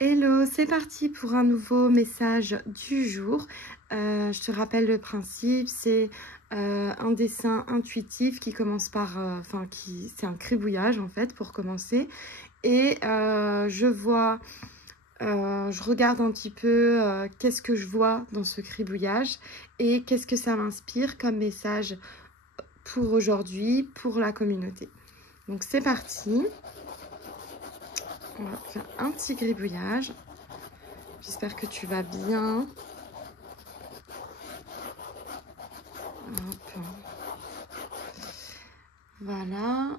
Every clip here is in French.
Hello, c'est parti pour un nouveau message du jour. Je te rappelle le principe, c'est un dessin intuitif qui commence par, c'est un cribouillage en fait pour commencer. Et je regarde un petit peu qu'est-ce que je vois dans ce cribouillage et qu'est-ce que ça m'inspire comme message pour aujourd'hui, pour la communauté. Donc c'est parti. On va faire un petit gribouillage. J'espère que tu vas bien. Hop. Voilà.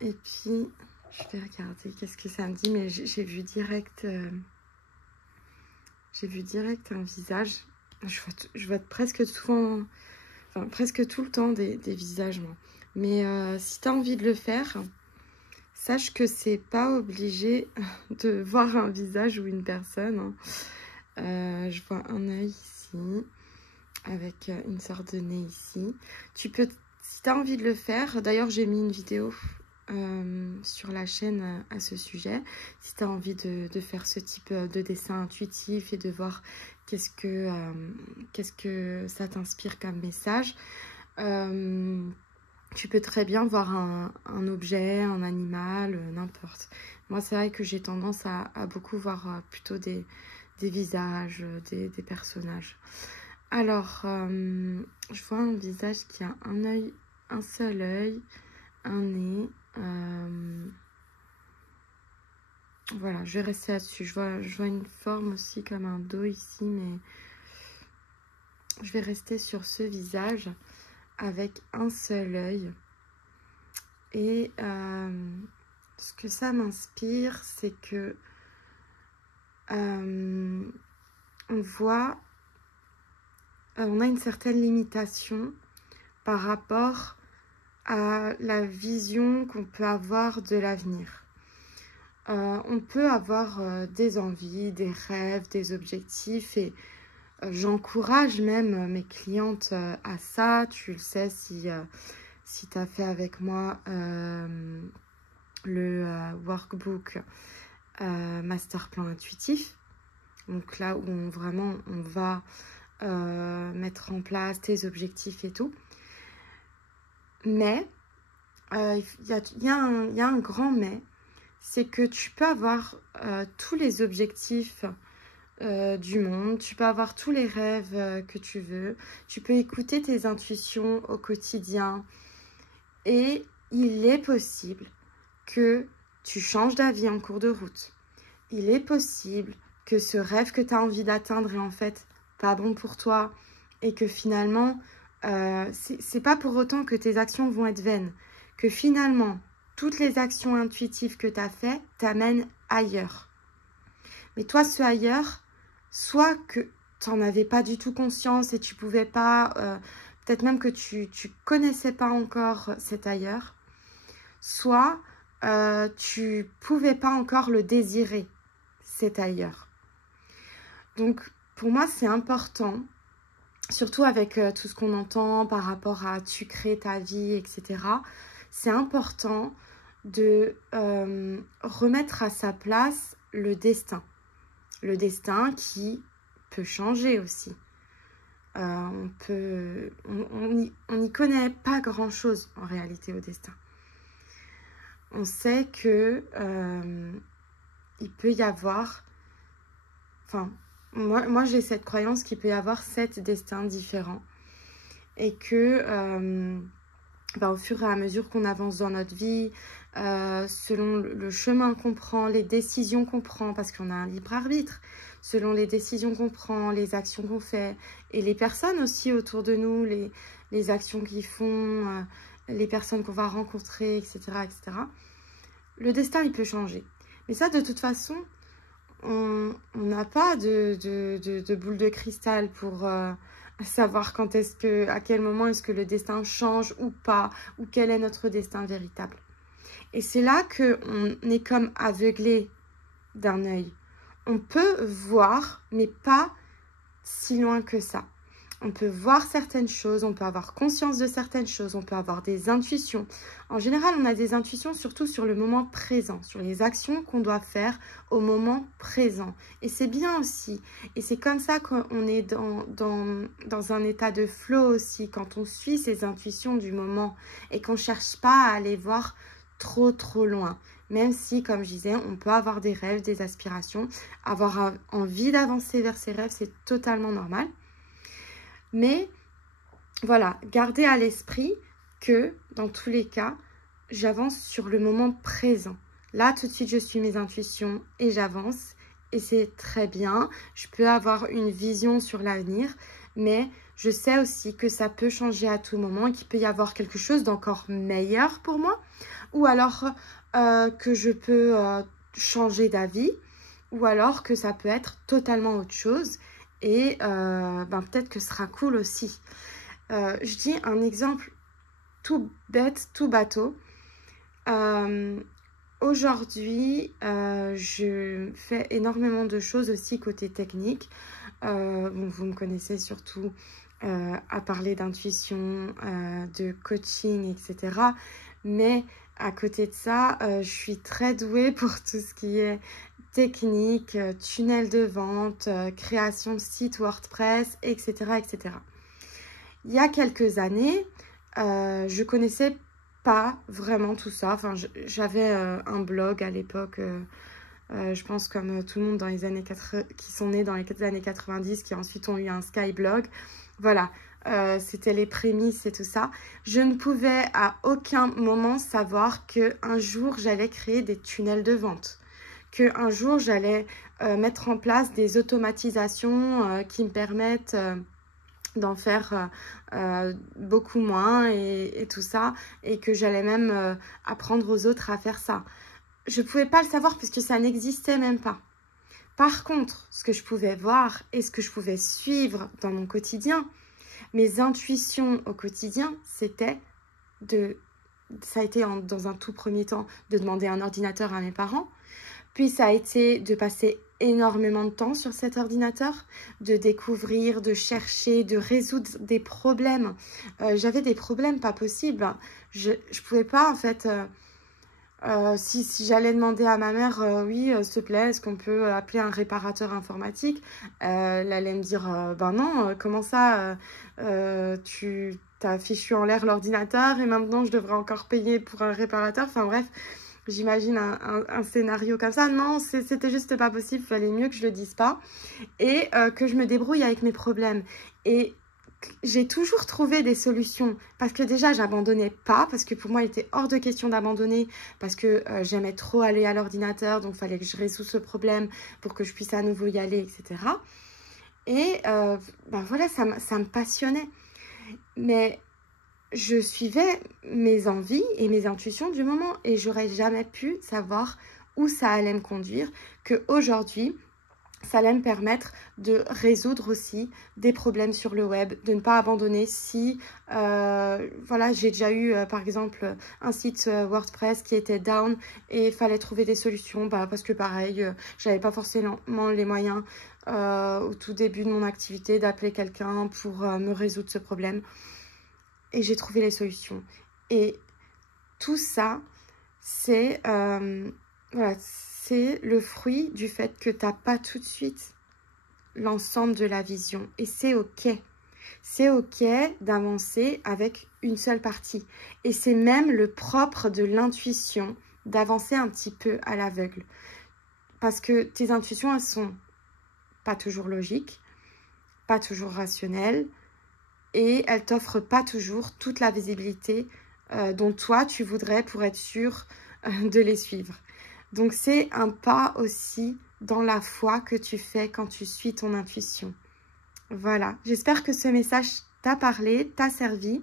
Et puis, je vais regarder qu'est-ce que ça me dit. Mais j'ai vu direct... j'ai vu direct un visage. Je vois presque souvent... Enfin, presque tout le temps des visages, moi. Mais si tu as envie de le faire... Sache que c'est pas obligé de voir un visage ou une personne. Je vois un œil ici, avec une sorte de nez ici. Tu peux, si tu as envie de le faire, d'ailleurs j'ai mis une vidéo sur la chaîne à ce sujet. Si tu as envie de faire ce type de dessin intuitif et de voir qu'est-ce que ça t'inspire comme message. Tu peux très bien voir un objet, un animal, n'importe. Moi, c'est vrai que j'ai tendance à beaucoup voir plutôt des visages, des personnages. Alors, je vois un visage qui a un œil, un seul œil, un nez. Voilà, je vais rester là-dessus. Je vois une forme aussi comme un dos ici, mais je vais rester sur ce visage avec un seul œil. Et ce que ça m'inspire, c'est que on voit, on a une certaine limitation par rapport à la vision qu'on peut avoir de l'avenir. On peut avoir des envies, des rêves, des objectifs et j'encourage même mes clientes à ça. Tu le sais si tu as fait avec moi le workbook Master Plan Intuitif. Donc là où on va mettre en place tes objectifs et tout. Mais il y a un grand mais, c'est que tu peux avoir tous les objectifs du monde, tu peux avoir tous les rêves que tu veux, tu peux écouter tes intuitions au quotidien et il est possible que tu changes d'avis en cours de route. Il est possible que ce rêve que tu as envie d'atteindre est en fait pas bon pour toi et que finalement, c'est pas pour autant que tes actions vont être vaines. Que finalement, toutes les actions intuitives que tu as faites t'amènent ailleurs. Mais toi, ce ailleurs, soit que tu n'en avais pas du tout conscience et tu pouvais pas, peut-être même que tu connaissais pas encore cet ailleurs, soit tu pouvais pas encore le désirer, cet ailleurs. Donc, pour moi, c'est important, surtout avec tout ce qu'on entend par rapport à tu crées ta vie, etc. C'est important de remettre à sa place le destin. Le destin qui peut changer aussi. On n'y connaît pas grand-chose en réalité au destin. On sait que il peut y avoir... Enfin, moi j'ai cette croyance qu'il peut y avoir 7 destins différents. Et que au fur et à mesure qu'on avance dans notre vie, selon le chemin qu'on prend, les décisions qu'on prend, parce qu'on a un libre arbitre, selon les décisions qu'on prend, les actions qu'on fait, et les personnes aussi autour de nous, les actions qu'ils font, les personnes qu'on va rencontrer, etc., etc., le destin, il peut changer. Mais ça, de toute façon, on n'a pas de boule de cristal pour... savoir à quel moment est-ce que le destin change ou pas, ou quel est notre destin véritable. Et c'est là qu'on est comme aveuglé d'un œil. On peut voir, mais pas si loin que ça. on peut voir certaines choses, on peut avoir conscience de certaines choses, on peut avoir des intuitions. En général, on a des intuitions surtout sur le moment présent, sur les actions qu'on doit faire au moment présent. Et c'est bien aussi. Et c'est comme ça qu'on est dans un état de flow aussi, quand on suit ses intuitions du moment et qu'on ne cherche pas à aller voir trop loin. Même si, comme je disais, on peut avoir des rêves, des aspirations, avoir envie d'avancer vers ses rêves, c'est totalement normal. Mais voilà, gardez à l'esprit que dans tous les cas, j'avance sur le moment présent. Là, tout de suite, je suis mes intuitions et j'avance. Et c'est très bien. Je peux avoir une vision sur l'avenir, mais je sais aussi que ça peut changer à tout moment et qu'il peut y avoir quelque chose d'encore meilleur pour moi. Ou alors que je peux changer d'avis. Ou alors que ça peut être totalement autre chose. Et peut-être que ce sera cool aussi. Je dis un exemple tout bête, tout bateau. Aujourd'hui, je fais énormément de choses aussi côté technique. Vous me connaissez surtout à parler d'intuition, de coaching, etc. Mais à côté de ça, je suis très douée pour tout ce qui est technique, tunnel de vente, création de site WordPress, etc., etc. Il y a quelques années, je connaissais pas vraiment tout ça. Enfin, j'avais un blog à l'époque, je pense comme tout le monde dans les années qui sont nés dans les années 90, qui ensuite ont eu un Skyblog. Voilà, c'était les prémices et tout ça. Je ne pouvais à aucun moment savoir qu'un jour, j'allais créer des tunnels de vente. Qu'un jour, j'allais mettre en place des automatisations qui me permettent d'en faire beaucoup moins et tout ça. Et que j'allais même apprendre aux autres à faire ça. Je ne pouvais pas le savoir puisque ça n'existait même pas. Par contre, ce que je pouvais voir et ce que je pouvais suivre dans mon quotidien, mes intuitions au quotidien, c'était ça a été dans un tout premier temps de demander un ordinateur à mes parents. Puis ça a été de passer énormément de temps sur cet ordinateur, de découvrir, de chercher, de résoudre des problèmes. J'avais des problèmes pas possibles. Je pouvais pas en fait... si j'allais demander à ma mère, oui, s'il te plaît, est-ce qu'on peut appeler un réparateur informatique, elle allait me dire, ben non, comment ça, tu t'as fichu en l'air l'ordinateur et maintenant je devrais encore payer pour un réparateur. Enfin bref, j'imagine un scénario comme ça. Non, c'était juste pas possible, il fallait mieux que je le dise pas et que je me débrouille avec mes problèmes. Et j'ai toujours trouvé des solutions parce que déjà j'abandonnais pas, parce que pour moi il était hors de question d'abandonner parce que j'aimais trop aller à l'ordinateur, donc il fallait que je résoudre ce problème pour que je puisse à nouveau y aller, etc. Et voilà, ça me passionnait, mais je suivais mes envies et mes intuitions du moment et j'aurais jamais pu savoir où ça allait me conduire, qu'aujourd'hui ça allait me permettre de résoudre aussi des problèmes sur le web, de ne pas abandonner si, voilà, j'ai déjà eu par exemple un site WordPress qui était down et il fallait trouver des solutions, parce que pareil, j'avais pas forcément les moyens au tout début de mon activité d'appeler quelqu'un pour me résoudre ce problème. Et j'ai trouvé les solutions. Et tout ça, c'est... voilà, c'est le fruit du fait que tu n'as pas tout de suite l'ensemble de la vision. Et c'est OK. C'est OK d'avancer avec une seule partie. Et c'est même le propre de l'intuition d'avancer un petit peu à l'aveugle. Parce que tes intuitions, elles sont pas toujours logiques, pas toujours rationnelles, et elles t'offrent pas toujours toute la visibilité dont toi, tu voudrais pour être sûr de les suivre. Donc, c'est un pas aussi dans la foi que tu fais quand tu suis ton intuition. Voilà, j'espère que ce message t'a parlé, t'a servi.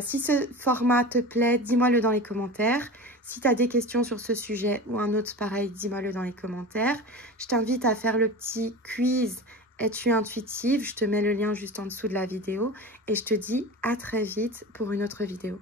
Si ce format te plaît, dis-moi-le dans les commentaires. Si tu as des questions sur ce sujet ou un autre pareil, dis-moi-le dans les commentaires. Je t'invite à faire le petit quiz « Es-tu intuitive ?» Je te mets le lien juste en dessous de la vidéo. Et je te dis à très vite pour une autre vidéo.